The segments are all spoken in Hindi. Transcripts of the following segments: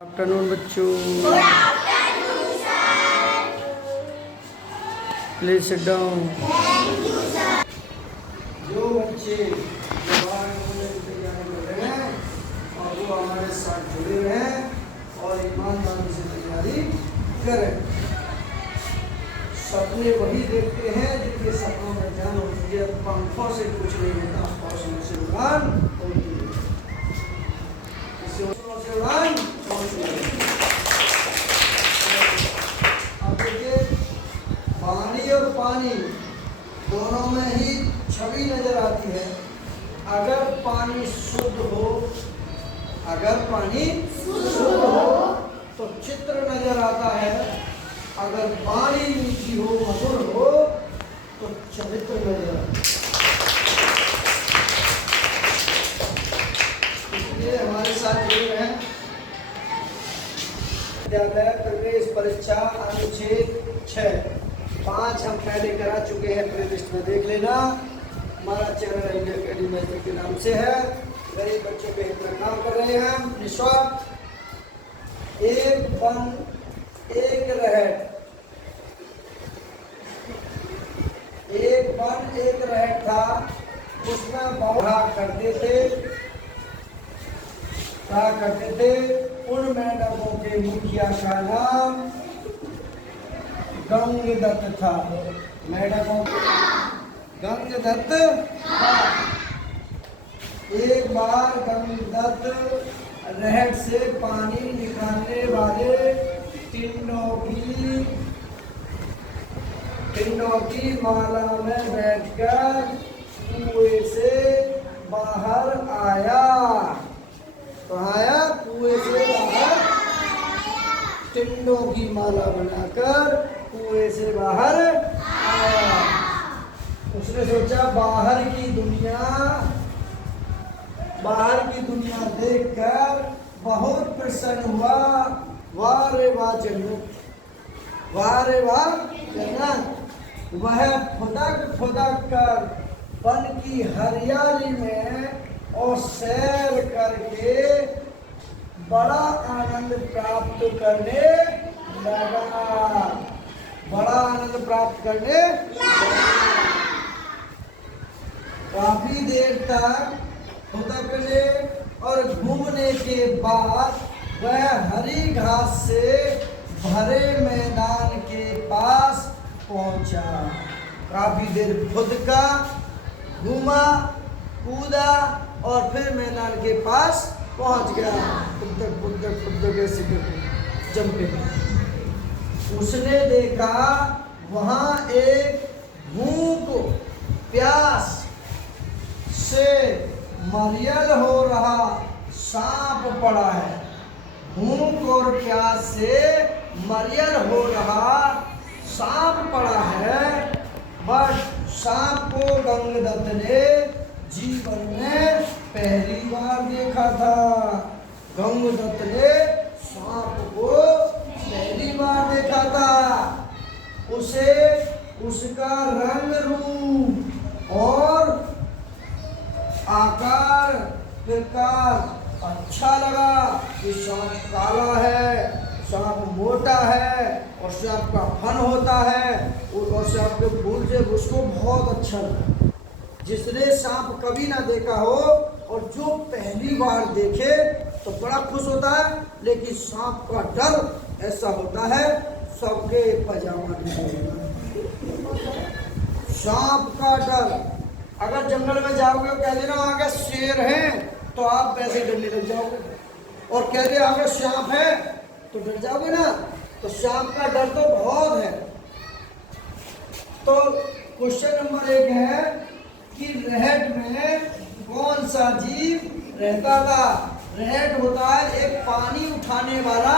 आफ्टरनून बच्चों, प्लीज सिट डाउन। जो बच्चे तैयारी कर रहे हैं और वो हमारे साथ जुड़े हुए हैं और ईमानदारी से तैयारी करें। सपने वही देखते हैं जिनके सपनों में जान होती है, पंखों से कुछ नहीं होता, हौसलों से उड़ान होती है। हौसलों से उड़ान होती है। अब देखिए, पानी और पानी दोनों में ही छवि नजर आती है। अगर पानी शुद्ध हो, अगर पानी शुद्ध हो तो चित्र नजर आता है। अगर पानी मीठी हो, मधुर हो तो चरित्र नजर आता है। इसलिए हमारे साथ जुड़े हैं विद्यालय प्रवेश परीक्षा अनुच्छेद 6-5 हम पहले करा चुके हैं, प्लेलिस्ट में देख लेना। हमारा चैनल इंडिया अकेडमी के नाम से है। गरीब बच्चों के हित में काम कर रहे हैं हम निस्वार्थ। एक वन एक रहट, एक वन एक रहट था, उसमें बहुत करते थे। उन मेंढकों के मुखिया का नाम गंगदत्त था। मेंढकों गंगदत्त था। एक बार गंगदत्त रहट से पानी निकालने वाले टिंडों की माला में बैठकर कुएं से बाहर आया। तो आया कुएं से बाहर, टिंडों की माला बनाकर कुएं से बाहर आया। उसने सोचा बाहर की दुनिया देखकर बहुत प्रसन्न हुआ। वाह रे वाह जन्नत, वाह रे वाह जन्नत। वह फुदक कर वन की हरियाली में और सैर करके बड़ा आनंद प्राप्त करने लगा। काफी देर तक फुदकने और घूमने के बाद वह हरी घास से भरे मैदान के पास पहुंचा। काफी देर फुदका, घूमा, कूदा और फिर मैदान के पास पहुंच गया। फुदक ऐसे जंपिंग। उसने देखा वहां एक भूख प्यास से मरियल हो रहा सांप पड़ा है। भूख और प्यास से मरियल हो रहा सांप पड़ा है। बस सांप को गंगदत्त ने जीवन में पहली बार देखा था। गंगदत्त ने सांप को पहली बार देखा था। उसे उसका रंग रूप और आकार प्रकार अच्छा लगा कि सांप काला है, सांप मोटा है और सांप का फन होता है और सांप के फूल से उसको बहुत अच्छा लगा। जिसने सांप कभी ना देखा हो और जो पहली बार देखे तो बड़ा खुश होता है, लेकिन सांप का डर ऐसा होता है सबके पजामा निकलेगा। सांप का डर, अगर जंगल में जाओगे और कह देना आगे शेर है तो आप वैसे डरने लग जाओगे, और कह दे आगे सांप है तो डर जाओगे ना। तो सांप का डर तो बहुत है। तो क्वेश्चन नंबर 1 है कि रहट में कौन सा जीव रहता था। रहट होता है एक पानी उठाने वाला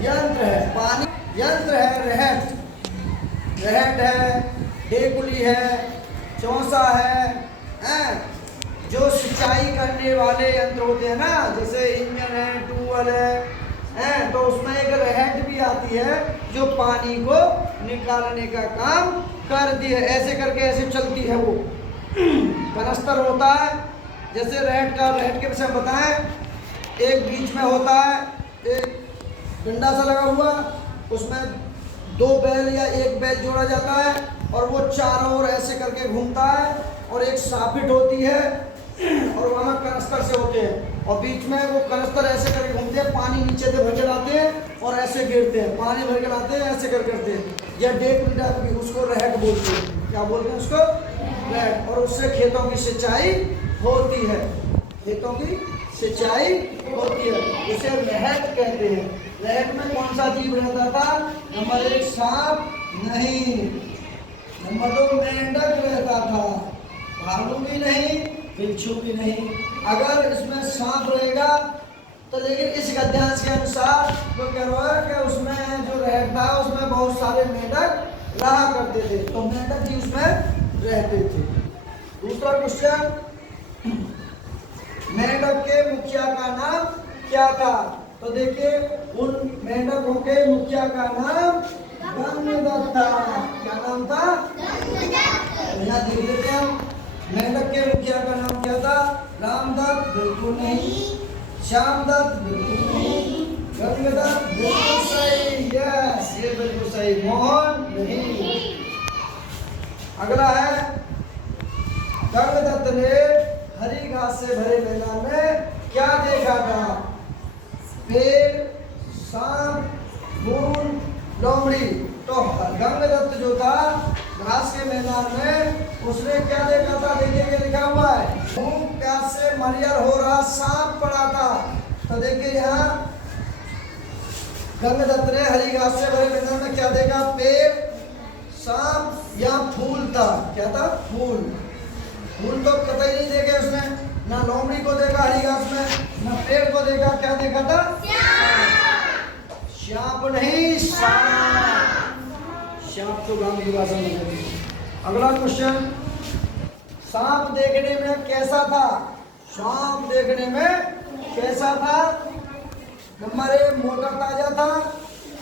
यंत्र है। पानी यंत्र है रहट। रहट है, ढेकुली है, चौसा है, जो सिंचाई करने वाले यंत्र होते हैं ना, जैसे इंजन है, ट्यूबवेल है, तो उसमें एक रहट भी आती है जो पानी को निकालने का काम करती है। ऐसे करके ऐसे चलती है वो। कनस्तर होता है, जैसे रहट के विषय में बताएं, एक बीच में होता है एक डंडा सा लगा हुआ, उसमें 2 बैल या 1 बैल जोड़ा जाता है और वो चारों ओर ऐसे करके घूमता है, और एक साफिट होती है और वहाँ कनस्तर से होते हैं, और बीच में वो कनस्तर ऐसे करके घूमते हैं, पानी नीचे से भर के लाते हैं और ऐसे गिरते हैं, पानी भर के लाते हैं ऐसे करते हैं, या डेक भी, उसको रहट बोलते हैं। क्या बोलते हैं उसको? रहट। और उससे खेतों की सिंचाई होती है, खेतों की सिंचाई होती है, उसे रहट कहते हैं। रहट में कौन सा जीव रहता था? नंबर 1 सांप नहीं, नंबर 2 मेंढक रहता था, भालू भी नहीं, बिच्छू भी नहीं। अगर इसमें सांप रहेगा तो, लेकिन इस गद्यांश के अनुसार तो कह रहा है कि उसमें जो रहट था उसमें बहुत सारे मेंढक रहा करते थे, तो मेंढक जी उसमें रहते थे। दूसरा क्वेश्चन, मेंढक के मुखिया का नाम क्या था? तो देखिए, उन मेंढकों के मुखिया का नाम गंगदत्त था। क्या नाम था? यहाँ देख लेते हैं हम, मेंढक के मुखिया का नाम क्या था? रामदत्त बिल्कुल नहीं, श्यामदत्त बिल्कुल नहीं, गंगदत्त बिल्कुल सही, यस ये बिल्कुल सही, मोहन नहीं। अगला है, गंगदत्त ने हरी घास से भरे मैदान में क्या देखा था? पेड़, सांप, फूल, लोमड़ी। तो गंगदत्त जो था घास के मैदान में उसने क्या देखा था? देखिए ये लिखा हुआ है, भूख प्यास से मरियल हो रहा सांप पड़ा था। तो देखिए यहाँ गंगदत्त ने हरी घास से भरे मैदान में क्या देखा? पेड़, सांप या फूल था? क्या था? फूल। फूल तो कतई नहीं देखे उसने, ना लोमड़ी को देखा हरी घास में, ना पेड़ को देखा। क्या देखा था? सांप नहीं, सांप। सांप तो गांव की भाषा में कहते हैं। अगला क्वेश्चन, सांप देखने में कैसा था? सांप देखने में कैसा था? नंबर 1 मोटा ताजा था,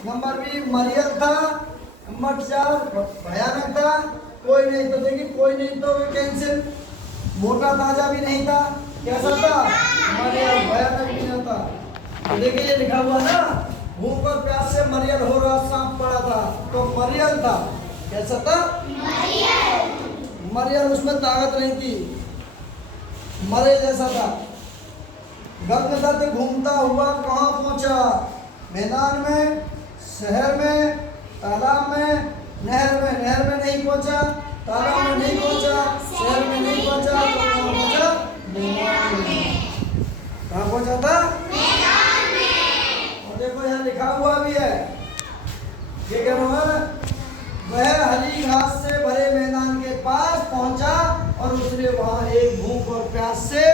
नंबर 2 मरियल था, नंबर 4 भयानक था, कोई नहीं। तो देखिए कोई नहीं तो कैंसिल, मोटा ताजा भी नहीं था, कैसा था? मरियल, भयानक भी नहीं था। तो देखिए ये लिखा हुआ ना, भूख और प्यास से मरियल हो रहा सांप पड़ा था, तो मरियल था। कैसा था? मरियल, उसमें ताकत नहीं थी, मरे जैसा था। गंगदत्त घूमता हुआ कहाँ पहुंचा? मैदान में, शहर में, तालाब में, नहर में। नहर में नहीं पहुंचा, तालाब में नहीं पहुंचा, शहर में नहीं पहुंचा, तो कहाँ पहुंचा? मैदान में। कहाँ पहुंचा था? मैदान में। और देखो यहाँ लिखा हुआ भी है, ये कह रहा है, वह हरी घास से भरे मैदान के पास पहुंचा और उसने वहां एक भूख और प्यास से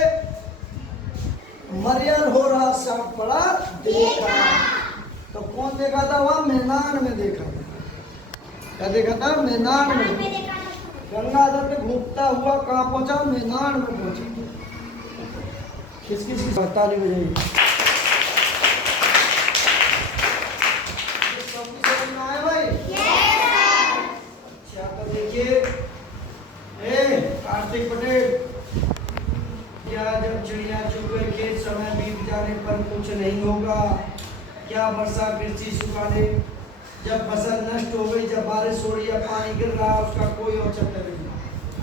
मरियल हो रहा सांप पड़ा देखा। तो कौन देखा था? वहां मैदान में देखा था। क्या देखा था? मैदान में। गंगादत्त घूमता हुआ कहाँ पहुंचा? मैदान में पहुंचा। किस किस की ताली बजाई? समझ में आया भाई? अच्छा तो देखिए, कार्तिक पटेल, क्या जब चिड़िया चुग गए खेत समय बीत जाने पर कुछ नहीं होगा? क्या वर्षा कृषि सुखा दे? जब फसल नष्ट हो गई, जब बारिश हो रही है, पानी गिर रहा, उसका कोई औचित्य नहीं।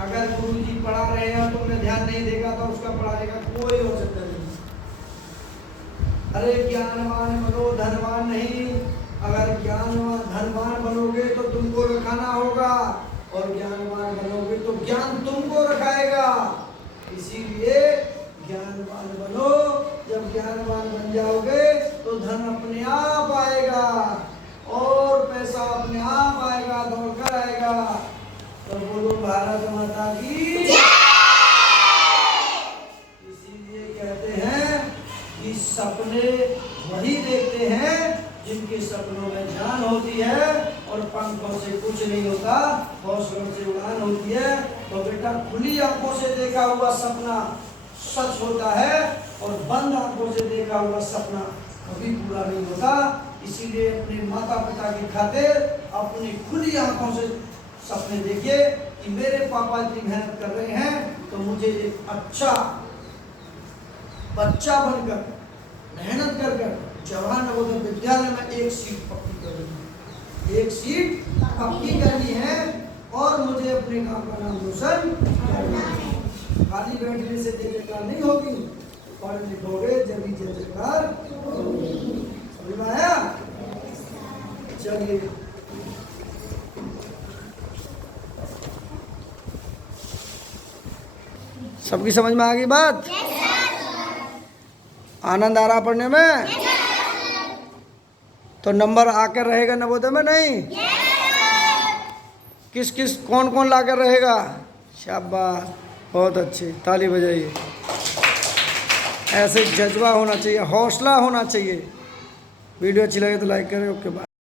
अगर गुरु जी पढ़ा रहे हैं, तुमने ध्यान नहीं देगा तो उसका पढ़ाने का कोई औचित्य नहीं। अरे ज्ञानवान बनो, धनवान नहीं। अगर ज्ञानवान धनवान बनोगे तो तुमको रखाना होगा, और ज्ञानवान बनोगे तो ज्ञान तुमको रखाएगा। इसीलिए ज्ञानवान बनो। जब ज्ञानवान बन जाओगे तो धन अपने आप आएगा और पैसा अपने आप आएगा, दौड़कर आएगा। तो बोलो भारत माता की। इसीलिए कहते हैं कि सपने वही देखते हैं जिनके सपनों में जान होती है और पंखों से कुछ नहीं होता, हौसलों से उड़ान होती है। तो बेटा खुली आंखों से देखा हुआ सपना सच होता है और बंद आंखों से देखा हुआ सपना कभी पूरा नहीं होता। इसीलिए अपने माता पिता की खातिर अपनी खुली आंखों से सपने देखिए कि मेरे पापा इतनी मेहनत कर रहे हैं तो मुझे एक अच्छा बच्चा बनकर, मेहनत कर जवाहर नवोदय विद्यालय में एक सीट पक्की करनी है, एक सीट पक्की करनी है और मुझे अपने गांव का नाम रोशन करना है। खाली बैठने से जय जयकार नहीं होगी, पढ़ लिखोगे जब ही जय जयकार होगी। समझ में आया? चलिए सबकी समझ में आ गई बात? आनंद आ रहा पढ़ने में? तो नंबर आकर रहेगा नवोदय में? नहीं, किस किस कौन कौन लाकर रहेगा? शाबाश, बहुत अच्छी, ताली बजाइए। ऐसे जज्बा होना चाहिए, हौसला होना चाहिए। वीडियो अच्छी लगे तो लाइक करें। Okay bye.